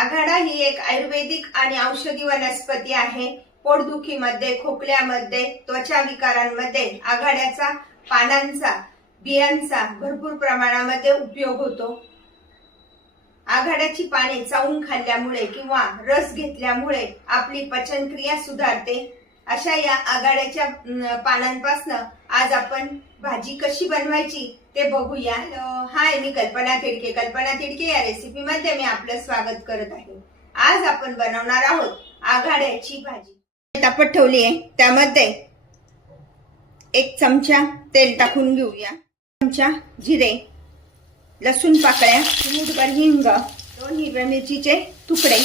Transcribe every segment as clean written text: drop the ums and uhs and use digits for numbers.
आघाडा ही एक आयुर्वेदिक आणि औषधी वनस्पती आहे। पोटदुखीमध्ये, खोकल्यामध्ये, त्वचा विकारांमध्ये आघाड्याचा पानांचा, बियांचा भरपूर प्रमाणामध्ये उपयोग होतो। आघाड्याची पाने चावून खाल्ल्यामुळे किंवा रस घेतल्यामुळे आपली पचनक्रिया सुधारते। अशा या आघाड्याच्या पानांपासून आज आपण भाजी कशी बनवायची ते बघूया। हाय, मी कल्पना तिडके। कल्पना तिडके या रेसिपी मध्ये मी आपलं स्वागत करत आहे। आज आपण बनवणार आहोत आघाड्याची भाजी। तापत ठेवली आहे, त्यामध्ये 1 चमचा तेल टाकून घेऊया। चमचा जिरे, लसूण पाकळ्या, चिमूटभर हिंग, 2 हिरव्या मिरचीचे तुकडे,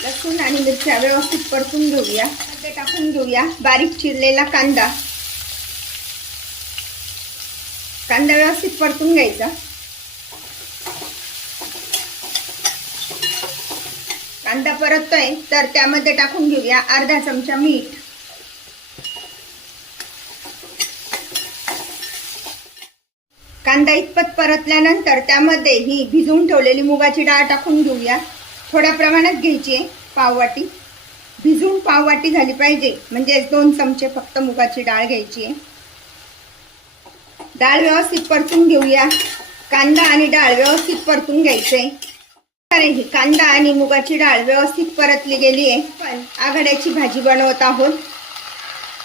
लसूण आणि मिरच्या व्यवस्थित परतून घेऊया। मध्ये टाकून घेऊया बारीक चिरलेला कांदा। कांदा व्यवस्थित परतून घ्यायचा। कांदा परततोय तर त्यामध्ये टाकून घेऊया अर्धा चमचा मीठ, कांदा इतपत परतल्यानंतर त्यामध्ये ही भिजवून ठेवलेली मुगाची डाळ टाकून घेऊया। थोड्या प्रमाणात घ्यायची आहे, पाववाटी। भिजवून पाववाटी झाली पाहिजे, म्हणजे 2 चमचे फक्त मुगाची डाळ घ्यायची आहे। डाळ व्यवस्थित परतून घेऊया। कांदा आणि डाळ व्यवस्थित परतून घ्यायचे। ही कांदा आणि मुगाची डाळ व्यवस्थित परतली गेली आहे। पण आघाड्याची भाजी बनवत आहोत,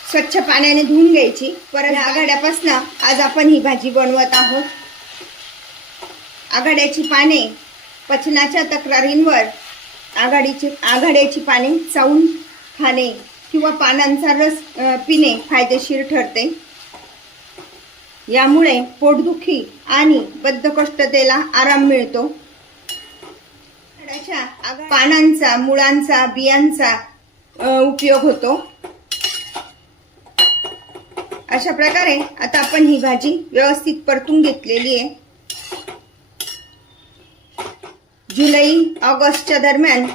स्वच्छ पाण्याने धुवून घ्यायची। परत आघाड्यापासून आज आपण ही भाजी बनवत आहोत। आघाड्याची पाने पचनाच्या तक्रारींवर आघाड्याची पाने चावून खाणे किंवा पानांचा रस पिणे फायदेशीर ठरते। यामुळे पोटदुखी आणि बद्धकोष्ठतेला आराम मिळतो। आघाड्याच्या पानांचा, मुळांचा, बियांचा उपयोग होतो। अशा प्रकारे आता आपण ही भाजी व्यवस्थित परतून घेतलेली आहे। जुलै ऑगस्टच्या दरम्यान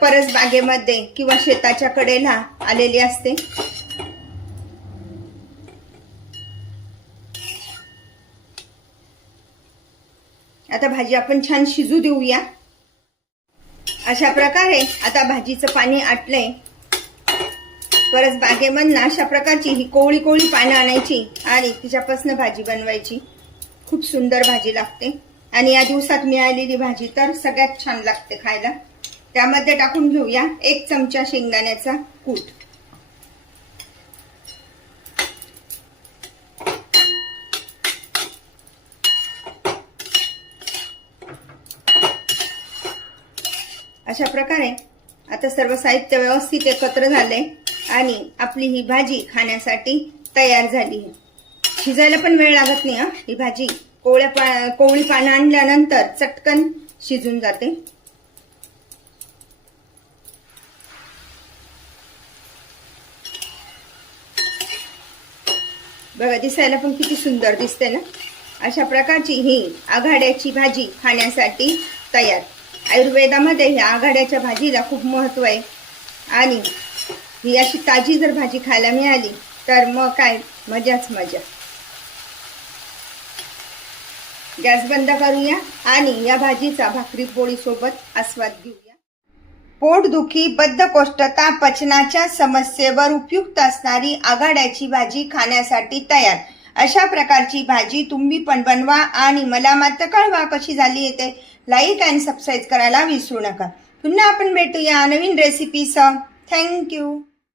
परसबागेमध्ये किंवा शेताच्या कडेला आलेली असते। आता भाजी आपण छान शिजू देऊया। अशा प्रकारे आता भाजीचं पाणी आटलंय। परसबागेमधून अशा प्रकारची ही कोवळी कोवळी पानं आणायची आणि तिच्यापासून भाजी बनवायची। खूप सुंदर भाजी लागते आणि या दिवसात मिळालेली भाजी तर सगळ्यात छान लागते खायला। त्यामध्ये टाकून घेऊया 1 चमचा शेंगदाण्याचा कूट, अशा प्रकारे आता सर्व साहित्य व्यवस्थित एकत्र झाले आणि आपली ही भाजी खाण्यासाठी तयार झाली आहे। शिजायला पण वेळ लागत नाही ही भाजी कोवळी पानं आणल्यानंतर चटकन शिजून जाते। बघा, दिसायला पण किती सुंदर दिसते ना। अशा प्रकारची ही आघाड्याची भाजी खाण्यासाठी तयार। आयुर्वेदामध्ये ह्या आघाड्याच्या भाजीला खूप महत्त्व आहे आणि ही अशी ताजी जर भाजी खायला मिळाली तर मग काय मजाच मजा। गॅस बंद करूया आणि या भाजीचा भाकरी पोळी सोबत आस्वाद घेऊया। पोटदुखी, बद्धकोष्ठता, पचनाच्या समस्येवर उपयुक्त असणारी आघाड्याची भाजी खाण्यासाठी तयार। अशा प्रकारची भाजी तुम्ही पण बनवा आणि मला मात्र कळवा कशी झाली ते। लाईक आणि सबस्क्राईब करायला विसरू नका। पुन्हा आपण भेटूया नवीन रेसिपीसह। थँक्यू।